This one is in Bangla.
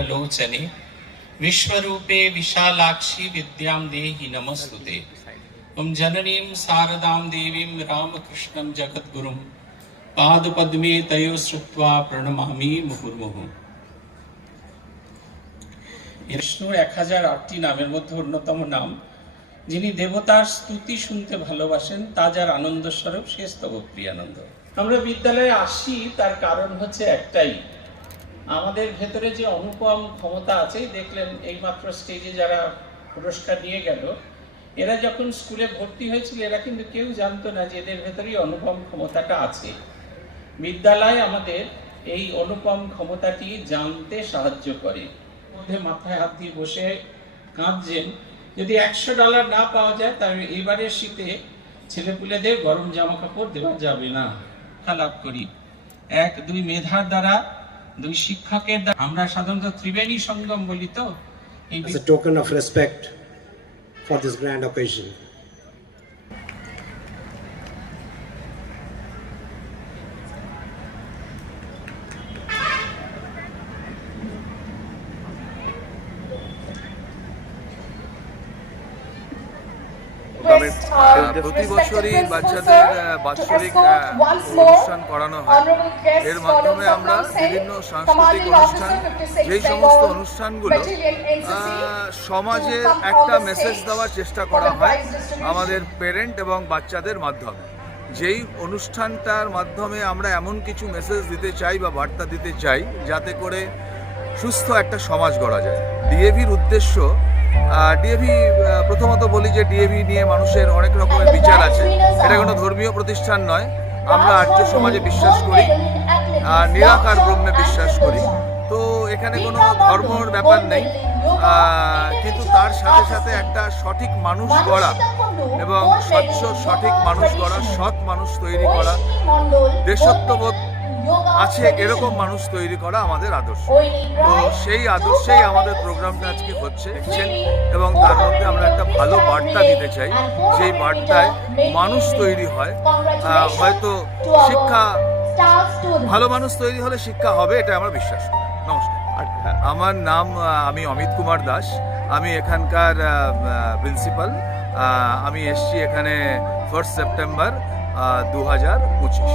मेघलोचने विश्वरूपे विशालाक्षी विद्यां देहि नमस्तुते ॐ जननीं शारदां देवीं रामकृष्णं जगद्गुरुं पादपद्मे तयो श्रुत्वा प्रणमामि मुहुर्मुहुः বিষ্ণুর এক হাজার আটটি নামের মধ্যে অন্যতম নাম যিনি দেবতার স্তুতি শুনতে ভালোবাসেন তা যার আনন্দ স্বরূপ সে স্তব প্রিয়ানন্দ আমরা বিদ্যালয়ে আসি তার কারণ হচ্ছে একটাই আমাদের ভেতরে যে অনুপম ক্ষমতা আছে, দেখলেন এইমাত্র স্টেজে যারা পুরস্কার নিয়ে গেল, এরা যখন স্কুলে ভর্তি হয়েছিল, এরা কিন্তু কেউ জানতো না যে এদের ভেতরেই অনুপম ক্ষমতাটা আছে। বিদ্যালয় আমাদের এই অনুপম ক্ষমতাটি জানতে সাহায্য করে। মধ্যে মাথায় হাত দিয়ে বসে কাঁদছেন। যদি একশো ডলার না পাওয়া যায়, তাহলে এবারের শীতে ছেলেপুলেদের গরম জামা কাপড় দেওয়া যাবে না। লাভ করি। এক, দুই, মেধার দ্বারা দুই শিক্ষকের আমরা সাধারণত ত্রিবেণী সঙ্গম বলি তো? এই of respect for this grand for তবে প্রতি বছরই বাচ্চাদের বাৎসরিক অনুষ্ঠান করানো হয়। এর মাধ্যমে আমরা বিভিন্ন সাংস্কৃতিক অনুষ্ঠান যেই সমস্ত অনুষ্ঠানগুলো সমাজের একটা মেসেজ দেওয়ার চেষ্টা করা হয় আমাদের পেরেন্ট এবং বাচ্চাদের মাধ্যমে। যেই অনুষ্ঠানটার মাধ্যমে আমরা এমন কিছু মেসেজ দিতে চাই বা বার্তা দিতে চাই যাতে করে সুস্থ একটা সমাজ গড়া যায়। ডিএভির উদ্দেশ্য ডিএভি প্রথমত বলি যে ডিএভি নিয়ে মানুষের অনেক রকমের বিচার আছে। এটা কোনো ধর্মীয় প্রতিষ্ঠান নয়। আমরা আর্য সমাজে বিশ্বাস করি নিরাকার ব্রহ্মে বিশ্বাস করি। তো এখানে কোনো ধর্মর ব্যাপার নেই। কিন্তু তার সাথে সাথে একটা সঠিক মানুষ গড়া এবং স্বচ্ছ, সঠিক মানুষ গড়া, সৎ মানুষ তৈরি করা, দেশত্ববোধ আছে এরকম মানুষ তৈরি করা আমাদের আদর্শ। তো সেই আদর্শেই আমাদের প্রোগ্রামটা আজকে হচ্ছে এবং তার মধ্যে আমরা একটা ভালো বার্তা দিতে চাই। যেই বার্তায় মানুষ তৈরি হয় হয়তো শিক্ষা ভালো মানুষ তৈরি হলে শিক্ষা হবে এটা আমরা বিশ্বাস করি। নমস্কার। আমার নাম আমি অমিত কুমার দাস। আমি এখানকার প্রিন্সিপাল। আমি এসছি এখানে ফার্স্ট সেপ্টেম্বর দু হাজার পঁচিশ।